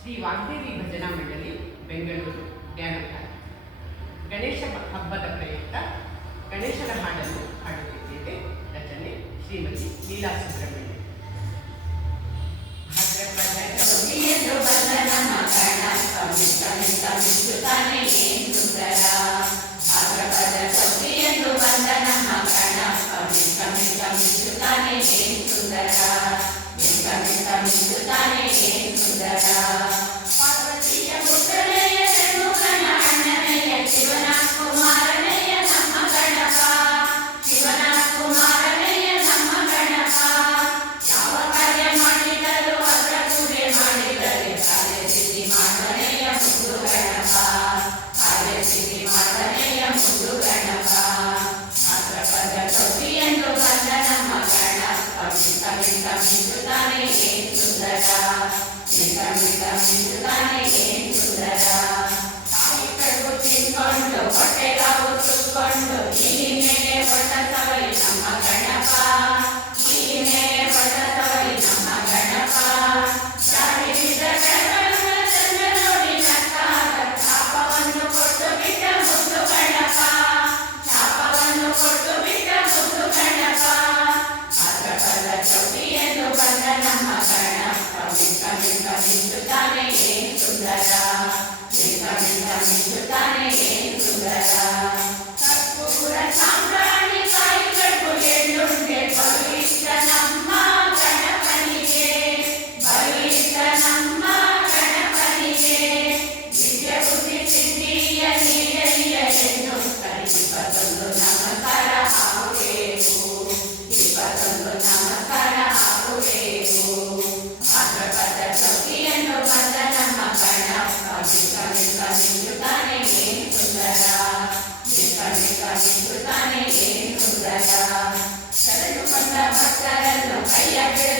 ಶ್ರೀ ವಾಗ್ದೇವಿ ಭಜನಾ ಮಂಡಳಿ, ಬೆಂಗಳೂರು, ಜ್ಞಾನಪೀಠ. ಗಣೇಶ ಹಬ್ಬದ ಪ್ರಯುಕ್ತ ಗಣೇಶನ ಹಾಡನ್ನು ಹಾಡುತ್ತಿದ್ದೇವೆ. ರಚನೆ ಶ್ರೀಮತಿ ಲೀಲಾ ಸುಬ್ರಹ್ಮಣ್ಯ శ్రీ మరణయ్య ముందు గణప మాత్ర పద Thank you. కనుక కనుక కనుక కనుక